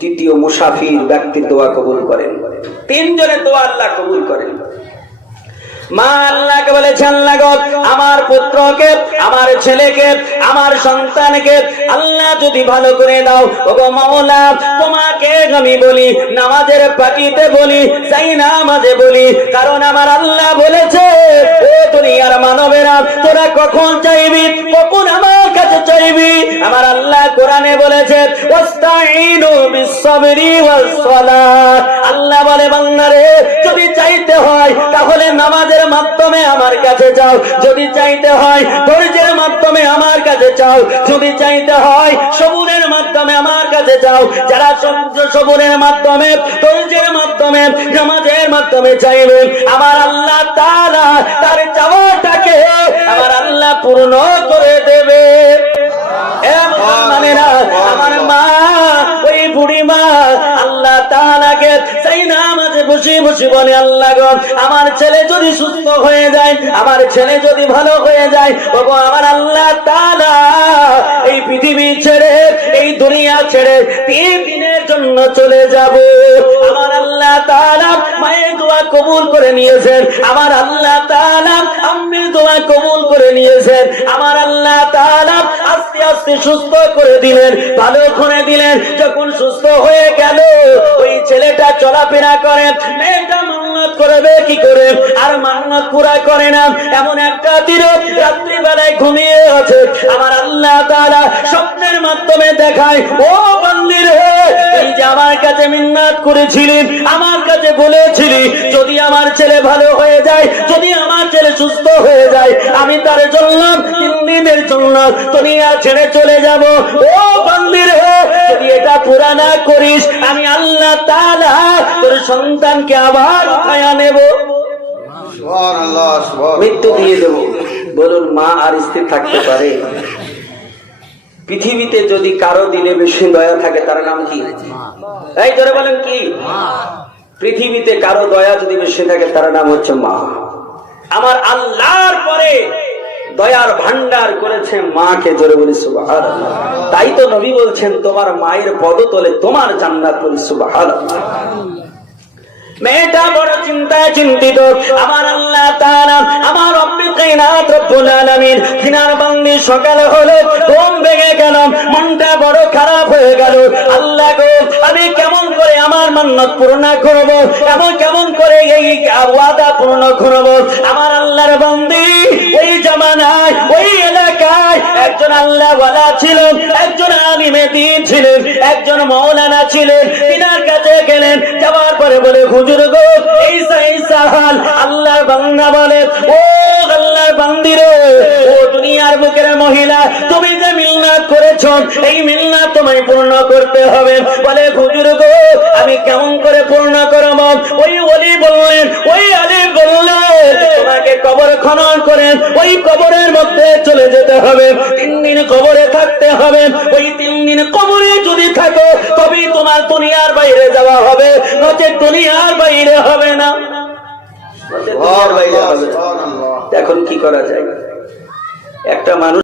তৃতীয় মুসাফির ব্যক্তির দোয়া কবুল করেন। তিনজনের দোয়া আল্লাহ কবুল করেন। মা আল্লাহকে বলেছেন, আল্লাহ গো, আমার পুত্রকে, আমার ছেলেকে, আমার সন্তানকে আল্লাহ যদি ভালো করে দাও, ওগো মাওলা, তোমাকে আমি বলি, নামাজের পাটিতে বলি, যাই নামাজে বলি, কারণ আমার আল্লাহ বলেছে, ও দুনিয়ার মানবেরা, তোরা কখন চাইবি, কখন আমার কাছে চাইবি? আমার আল্লাহ কোরআনে বলেছে, ওয়াস্তাইনু বিস-সাবরি ওয়াস-সালাত। আল্লাহ বলে, বান্দারে, যদি চাইতে হয় তাহলে নামাজের মাধ্যমে আমার কাছে চাও, যদি চাইতে হয় ধৈর্যের মাধ্যমে আমার কাছে চাও, যদি চাইতে হয় সবুরের মাধ্যমে আমার কাছে চাও। যারা সবুরের মাধ্যমে, ধৈর্যের মাধ্যমে, নামাজের মাধ্যমে চাইবে, আমার আল্লাহ তাআলা তার চাওয়াটাকে আমার আল্লাহ পূর্ণ করে দেবে। মানে না, আমার মা, ওই বুড়ি মা আল্লাহ তাআলাকে চাই নামাজে বসে বসে বলে, আল্লাহ গো, আমার ছেলে যদি সুস্থ হয়ে যায়, আমার ছেলে যদি ভালো হয়ে যায়, ওগো আমার আল্লাহ তাআলা এই পৃথিবী ছেড়ে, এই দুনিয়া ছেড়ে 3 দিনের জন্য চলে যাব। আমার আল্লাহ তাআলা মায়ের দোয়া কবুল করে নিয়েছেন, আমার আল্লাহ তাআলা আম্মির দোয়া কবুল করে নিয়েছেন, আমার আল্লাহ তাআলা আস্তে আস্তে সুস্থ করে দিলেন, ভালো করে দিলেন। যখন সুস্থ হয়ে গেল, ওই ছেলেটা চলাফেরা করে, মেয়েটা মান্নাত করবে কি করে, আর মান্নাত পুরা করে না। এমন একটা দিন রাত্রি বেলায় ঘুমিয়ে আছে, আমার আল্লাহ তাআলা স্বপ্নের মাধ্যমে দেখায়, ও বান্দী রে, তুই যে আমার কাছে মিন্নাত করেছিলি, আমার কাছে বলেছিলি, যদি আমার ছেলে ভালো হয়ে যায়, যদি আমার ছেলে সুস্থ হয়ে যায়, আমি তার জন্য 3 দিনের জন্য দুনিয়া ছেড়ে চলে যাব। ও বান্দী রে, যদি এটা পুরা না করিস, আমি আল্লাহ তাআলা তোর সন্তানকে আবার উঠায়া নেব, মৃত্যু দিয়ে দেব। বলুন, মা আর স্থির থাকতে পারে? পৃথিবীতে যদি কারো দিলে বেশি দয়া থাকে, তার নাম কি? এই ধরে বলেন কি? পৃথিবীতে কারো দয়া যদি বেশি থাকে, তার নাম হচ্ছে মা। আমার আল্লাহর পরে দয়ার ভান্ডার করেছে মাকে, জোরে বলি সুবহানাল্লাহ। তাই তো নবী বলছেন, তোমার মায়ের পদতলে তোমার জান্নাত, বলি সুবহানাল্লাহ। মেয়েটা বড় চিন্তায় চিন্তিত, আমার আল্লাহ তাআলা, আমার রব্বুল কায়নাত রব্বুল আলামিন, তিনার বান্দি সকাল হলো, ঘুম ভেঙে গেল, মনটা বড় খারাপ হয়ে গেল। আল্লাহ গো, আমি কেমন করে আমার মান্নাত পূর্ণ করব, এমন কেমন করে এই ওয়াদা পূর্ণ করব? আমার আল্লাহর বান্দি ওই জামানায়, ওই এলাকায় একজন আল্লাহ ওয়ালা ছিলেন, একজন আলিমে দ্বীন ছিলেন, একজন মাওলানা ছিলেন। তিনার কাছে গেলেন, যাওয়ার পরে বলে, হুজুর গো, এইসা হাল। আল্লাহর বান্দা বলে, ও আল্লাহর বান্দি রে, ও দুনিয়ার বুকের মহিলা, তুমি যে মিন্নাত করেছো, এই মিন্নাত তোমায় পূর্ণ করতে হবে। বলে, হুজুর গো, আমি কেমন করে পূর্ণ করব? ওই ওলি বললেন, ওই আলিম বললেন, তোমাকে কবর খনন করেন, ওই কবরের মধ্যে চলে যেতে হবে, 3 দিন কবরে থাকতে হবে। ওই 3 দিন কবরে যদি থাকো, তবেই তোমার দুনিয়ার বাইরে যাওয়া হবে, নচেত দুনিয়ার বাইরে হবে না। এখন কি করা যায়? একটা মানুষ